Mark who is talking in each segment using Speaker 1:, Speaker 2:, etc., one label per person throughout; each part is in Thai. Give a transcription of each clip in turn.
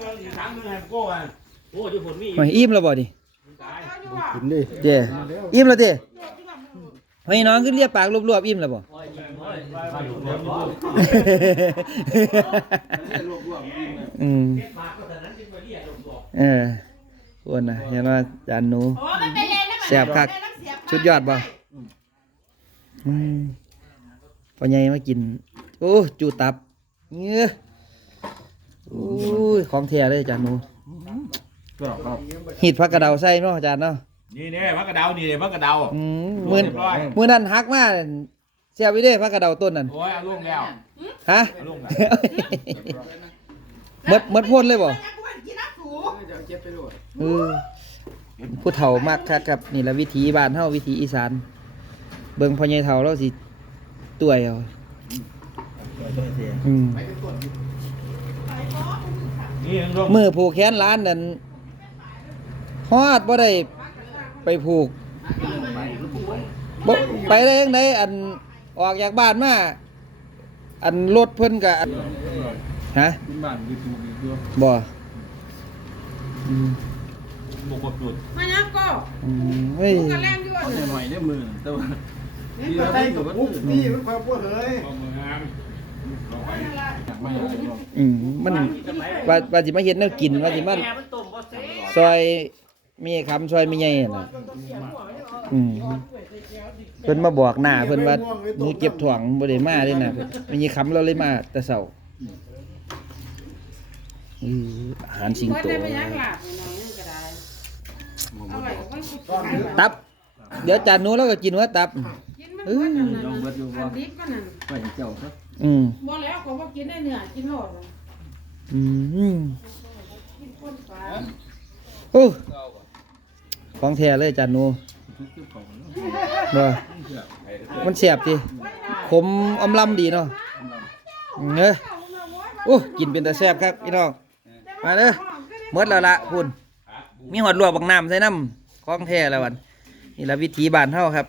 Speaker 1: เงินอีกสามเงินให้โก้อะ
Speaker 2: โอ้ยผลมี
Speaker 3: หอยอิ่มแล้วบ่ดิ
Speaker 1: ตาย
Speaker 4: กินดิ
Speaker 3: เจ้อิ่มแล้วเด้เฮ้ยน้องขึ้นเรียกปากรวบๆอิ่มแล้วบ่ อืมเอออ้วนนะเห็นว่าจานหนู
Speaker 5: โอ้มันเป็นเลยนะมัน
Speaker 3: แซ่บคักชุดยอดบ่อืมพอใหญ่มากิน โอ้ จูตับเงี้ยโอ้ยของแท้เลยจานหนู
Speaker 4: ก็ครับ
Speaker 3: หีดผักกระเดาใส่เนาะอาจารย์เนาะ
Speaker 1: นี่เนี่ยพักกระเดานี่เนี่ยพักกระเดา
Speaker 3: อืม
Speaker 1: มื
Speaker 3: มื้อ
Speaker 1: เรียบร้อย
Speaker 3: มื้อนั้นฮักมาเสียบไว้เด้ผักกระเดาต้นนั่น
Speaker 1: โอ้ยเอาลงแล้ว
Speaker 3: ฮะ
Speaker 1: เอาลงแล้ว
Speaker 3: เมดเมดพ่นเลยบ่
Speaker 5: กินน้ำสู
Speaker 3: เออผู้เฒ่ามากครับครับนี่แหละวิถีบ้านเฮาวิถีอีสาน เบิ่งพ่อใหญ่เฒ่าเราสิตัวยเอาอืม
Speaker 1: นี่ยังลง
Speaker 3: มือผูกแขนร้านนั่นฮอดบ่ได้ไปผูกบ่ไปได้ยังไงอันออกจากบ้านมาอันรถเพิ่นก็อันฮะ
Speaker 4: กินบ้านดีดูดีด้วย
Speaker 3: บ่อืม
Speaker 1: บุกกดจุด
Speaker 5: มายังก็
Speaker 3: อืมเฮ้ย
Speaker 5: กระแลงอยู่
Speaker 4: เอาแต่หน่อยได้มือแต่ว่า
Speaker 6: นี่ก็ได้กับปุ๊บนี่มันความปวดเลย
Speaker 1: เอามืองามลงไป
Speaker 4: ไม่อยากให้ลอง
Speaker 3: อืมมันว่าว่าสิมาเฮ็ดแนวกินว่าสิมา
Speaker 2: แม่มันต้มบ่เซ่
Speaker 3: ซอยมีคำซอยมีใหญ่น่ะอืมเพิ่นมาบอกหน้าเพิ่นว่าหนูเก็บถ่วงบ่ได้มาเด้น่ะมีคำเราเลยมาแต่เช้าอืออาหารสิง
Speaker 5: คน
Speaker 3: โต
Speaker 5: ได้ไปยังหลับน้องก็ได้เอาไว้ไว้กิน
Speaker 3: ตับ เดี๋ยวจานหนู้แล้วก็กินว่าตับ
Speaker 5: มันเบิดนั่น
Speaker 4: ยองเบิดอยู่
Speaker 5: อั
Speaker 4: ว่าน
Speaker 5: ดิบก็นั่น
Speaker 4: ไปให้เจ้าครับ
Speaker 3: อืม
Speaker 5: บ่แล้วก็บ่กินได้เนื้อกินโลด
Speaker 3: อืม
Speaker 5: กินคนฟ้า
Speaker 3: โอ้ของแท้เลยจานหนู
Speaker 4: ทุกที่เขา
Speaker 3: บ่มันเสียบจิขมอมลำดีเนาะเอ้อโอ้กินเป็นตาแซ่บครับพี่น้องมาเด้อหมดแล้วละคุณมีหอดลวกบักน้ำใส่น้ำของแท้แล้ววันนี่ละวิถีบ้านเฮาครับ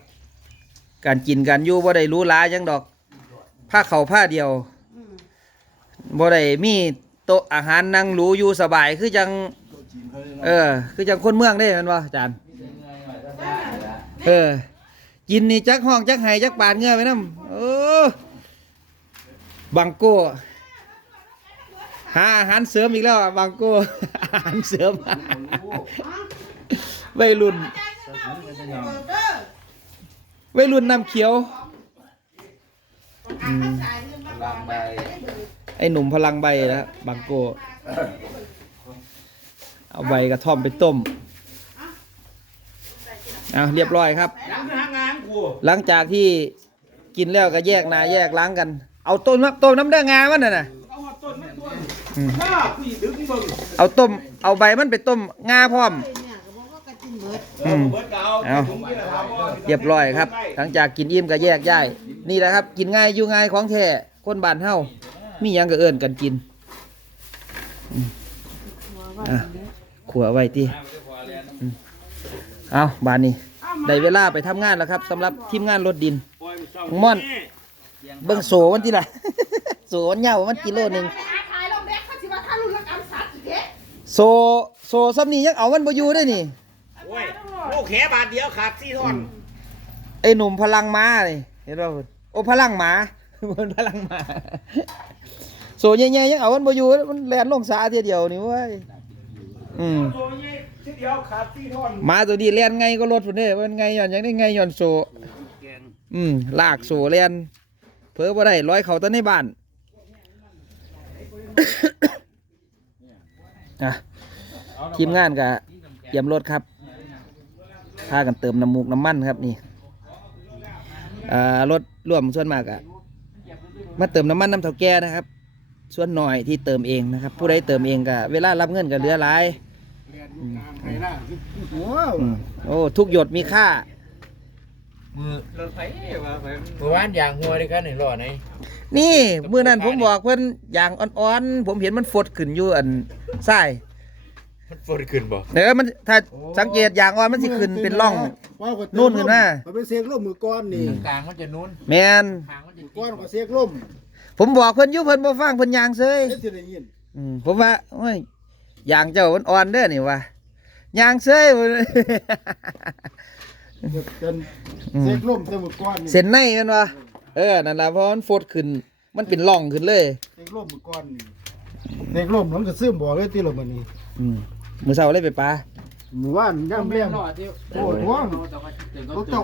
Speaker 3: การกินการอยู่บ่ได้หรู้ลาจังดอก ผ้าเขาวผ้าเดียวบ่ได้มีโต๊ะอาหารนั่งหรูอยู่สบายคือจัง เออ คือจังคนเมืองได้แมันบ่อาจารย์ เออ กินนี่จักห้องจักไห้จักปานเหงือไปน้ำโอ้บังโก้หาอาหารเสริมอีกแล้วอะบังโก้ อาหารเสริม วัยรุ่น วัยรุ่นน้ำเขียว ไอ้หนุ่มพลังใบนะบังโก้เอาใบกระท่อมไปต้มเอาเรียบร้อยครับ
Speaker 1: ยังคือหางานกู
Speaker 3: หลังจากที่กินแล้วก็แยกหนาแยกล้างกัน เอาต้มน้ำต้มน้ำเด้องามันน่ะนะ
Speaker 1: เอาหัวต้นไม่ตัว
Speaker 3: อืม
Speaker 1: บ้าผู้หญิงดึงเบิ่ง
Speaker 3: เอาต้มเอาใบมันไปต้มงาพร้อม อืม
Speaker 1: เบิดเก่า
Speaker 3: เอา
Speaker 1: ถุงนี่แหละครับว่า
Speaker 3: เรียบร้อยครับ หลังจากกินอิ่มก็แยกย้าย นี่แหละครับ กินง่ายอยู่ง่ายของแท้คนบ้านเฮามีหยังก็เอิ้นกันกินอืมอะขัวไว้ติอืมเอาบานนี้ได้เวลาไปทำงานแล้วครับสำหรับทีมงานรถดินของม่อน เบิ่งโสมันทีละ โสมันเหยาวมันกิโลหนึ่ง
Speaker 5: หาขายลงแดกเขาสิว่าถ้ารุ่นละกำสัตว์อีกเด้
Speaker 3: โซ โซซ้ำนี่ยังเอามันบ่อยู่ได้นี่
Speaker 1: โอ้ยโอ้ แขบาทเดียวขาดสี่ท่อน
Speaker 3: ไอ้หนุ่มพลังม้านี่เห็นป่ะโอ้พลังหมามันพลังหมาโซใหญ่ๆยังเอามันบ่อยู่มันแล่นลงสาเทียเดียวนี่เว้ยอืม
Speaker 1: โอ้ยทีเดียวขาดสี่ท่อน
Speaker 3: หมาตัวนี้แล่นไงก็รถพุ่นเด้มันไงย้อนหยังได้ไงย้อนโซอืมลากโซแล่นเผลอบ่ได้ร้อยเขาแตะในบ้านอะทีมงานก็เตรียมรถครับ พากันเติมน้ำมูกน้ำมันครับนี่อ่ารถร่วมส่วนมากอะมาเติมน้ำมันน้ำเถาแก่นะครับ ส่วนหน่อยที่เติมเองนะครับ ผู้ใดเติมเองก็เวลารับเงินก็เหลือหลาย
Speaker 6: ว้าว
Speaker 3: อืมโอ้ทุกหยดมีค่า
Speaker 2: เมื่อวานอย่างหัวได้กันนี่รอไหน
Speaker 3: นี่มื้อนั้นผมบอกเพิ่นอย่างอ่อนๆผมเห็นมันฟดขึ้นอยู่อันซ้าย
Speaker 2: มันฝนขึ้นบ่
Speaker 3: เด้อมันถ้าสังเกตอย่างอ่อนมันสิขึ้นเป็นร่อง นู่นขึ้นมา
Speaker 6: มันเป็นเสียงลมมือก้อนนี่
Speaker 2: กลางมันจะนู้น
Speaker 3: แม่น
Speaker 2: ทางมันจะ
Speaker 6: ก้อนก็เสียงลม
Speaker 3: ผมบอกเพิ่นอยู่เพิ่นบ่ฟังเพิ่นยางเซย
Speaker 6: เอ๊ะที่ได้ยิน
Speaker 3: อืมผมว่าโอ้ยยางเจ้ามันอ่อนเด้อนี่ว่ะยางเซ้ยพุ่น
Speaker 6: เป็นเซ็กล่มเต็มมือก้อนนี่
Speaker 3: เส้นในแมันวะเออนั่นละเพราะมันฟดขึ้น มันเป็นร่องขึ้นเลย
Speaker 6: เซ็กล่มมือก้อนนี่เซ็กล่มมันก็ซึมบอกเลยตีละมันนี่
Speaker 3: อืม มือเสาเลยไปปลา
Speaker 6: หมู่บ้านย่ำเลี้ยง
Speaker 4: รอดที่
Speaker 6: โอ้ท้วง
Speaker 4: แต่ว่า
Speaker 6: รถเจ้า